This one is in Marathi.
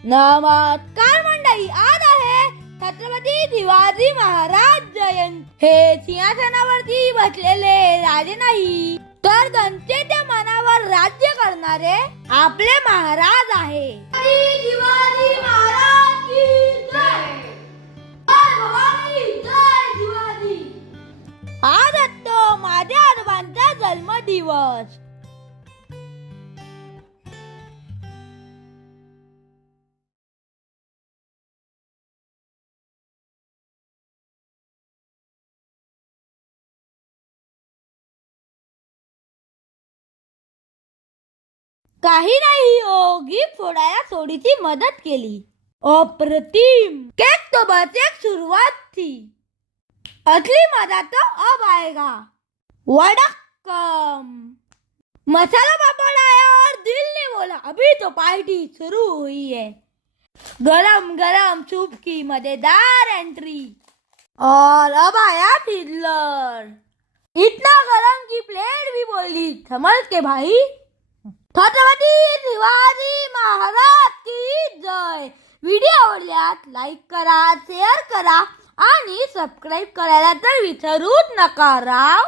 नमस्कार मंडळी, आज आहे छत्रपती शिवाजी महाराज जयंती। हे सिंहासनावरती बसलेले राजे नाही तर जनतेच्या मनावर राज्य करणारे आपले महाराज आहे। शिवाजी महाराज की जय। जय शिवाजी। आज असतो माझ्या आजोबांचा जन्मदिवस। काही नाही हो, गिफ्ट फोडायला थोडीशी मदत केली। अप्रतिम। केक तो बस एक सुरुवात थी, असली मजा तो अब आएगा। वडक्कम। मसाला पापड़ आया और दिल ने बोला अभी तो पार्टी शुरू हुई है। गरम गरम सूप की मजेदार एंट्री और अब आया फिडलर। इतना गरम की प्लेट भी बोली समझ के भाई। छत्रपती शिवाजी महाराज की जय। व्हिडिओ आवडल्यास लाईक करा, शेअर करा आणि सबस्क्राईब करायला तर विसरूच नका राव।